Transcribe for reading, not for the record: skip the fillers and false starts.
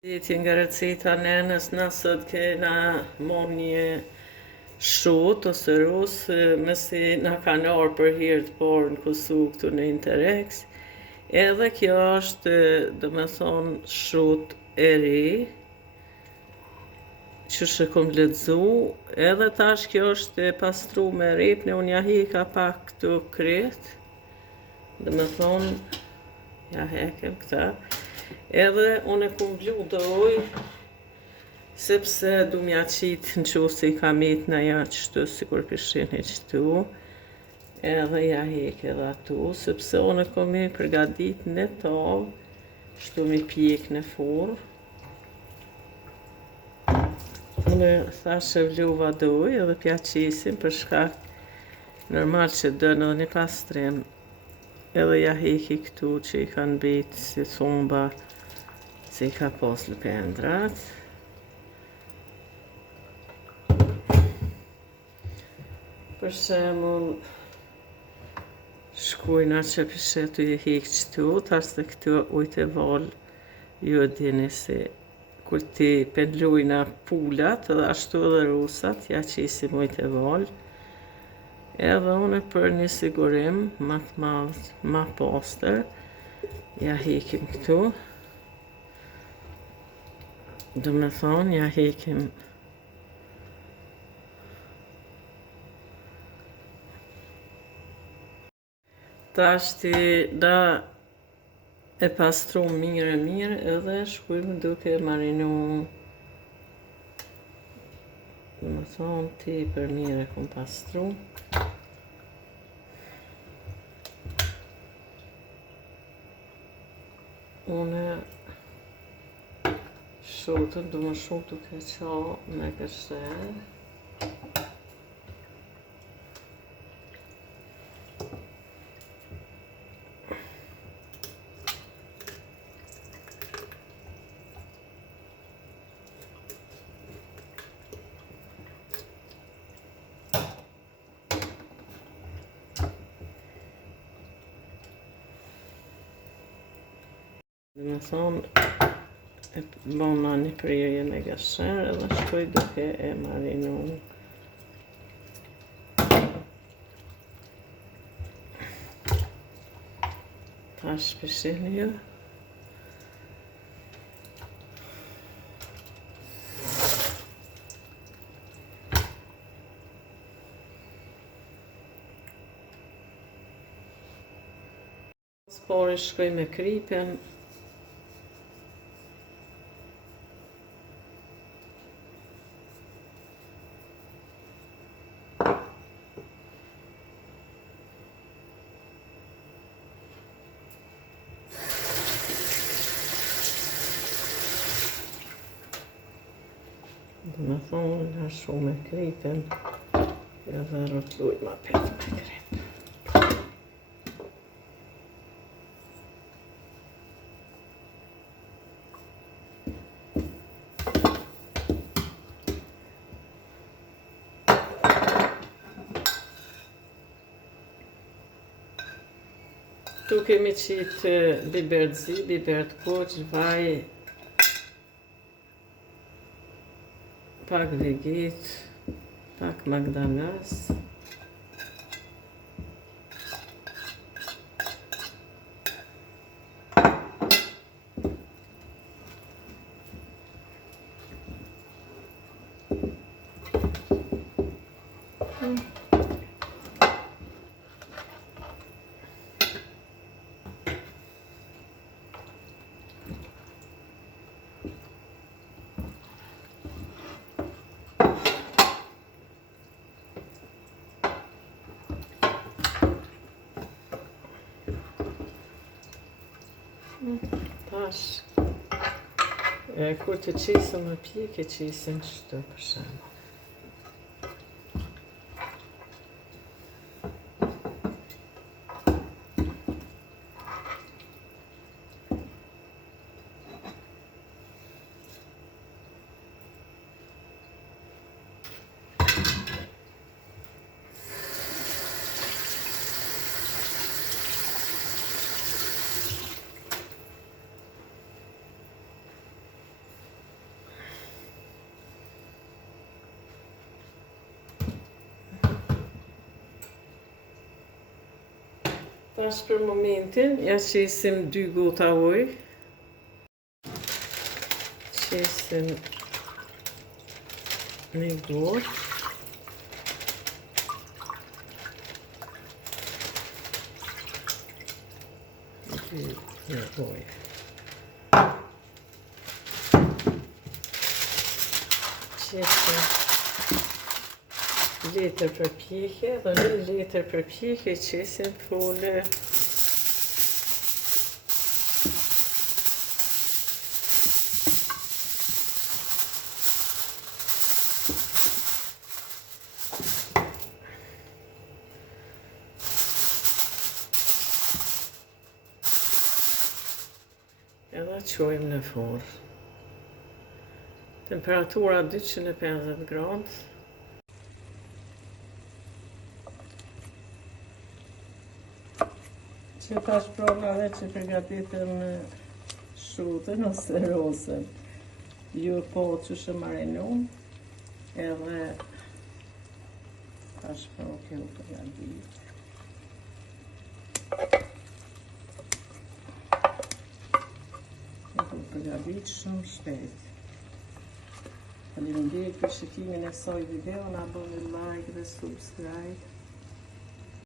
Ditë nga receta nenës nësët kena mon një shut ose rusë, mësi na kanë orë për hirë të porë në kusu këtu në Interex. Edhe kjo është, do me thonë, shut e ri, që kom lexu, edhe tash kjo është e pastru me ripë, unë ja hika pak këtu kryet, do me thonë, ja hekem këta. Edhe unë e kum blu doj, sepse du m'ja qitë në qusë i kam itë në ja qështu, si kur këshin e qëtu, edhe ja hek edhe atu, sepse unë e kom i përgadit në tavë, shtu mi pjek në furë. Unë thash e vluva doj edhe pja qisim për shkak normal që dënë edhe një pastrim. Edhe ja heki këtu që i kanë bitë si thumba, se i ka pos lëpendrat. Për shemull, shkujna që pishetu i hek qëtu, tash të këtu ujtë e valë, ju e dini si kur ti pendlujna pulat edhe ashtu edhe rusat, ja qisim ujtë e valë. Edhe unë për një sigurim, ma të madhë, ma poster, ja hekim këtu. Do me thonë, ja hekim tash ti da e pastru mire edhe shkujmë duke marinu. Do me thonë, ti për mire kum pastru. Une shutën du më shumë të keqa me kështerë. Dhe me thonë, e bona një prirje me gësherë edhe shkoj duke e marinu. Tash pishini ju. Spori shkoj me kripin. Dhe me thonë, nga shumë me kripin, edhe rotluj ma petë me krip. Tu kemi qitë biber të zi, biber të kuq, vaj, pak vegit, pak magdalas. Tash, kur të qisëm në pjek e qisëm qëto për shemë. Tash për momentin, ja qesim 2 gota ujë. Qesim 1 gotë. Në ujë. Qesim letër për pjekje dhe 1 letër për pjekje qesim fole. Edhe qojmë në fornë. Temperatura 250 gradë. Që tash prova dhe që përgatitëm shutën ose rosën. Ju po që shë marinum. Edhe tash po kjo përgatit. Përgatit shumë shpejt. Faleminderit për shikimin e kësaj video, na bëni like dhe subscribe.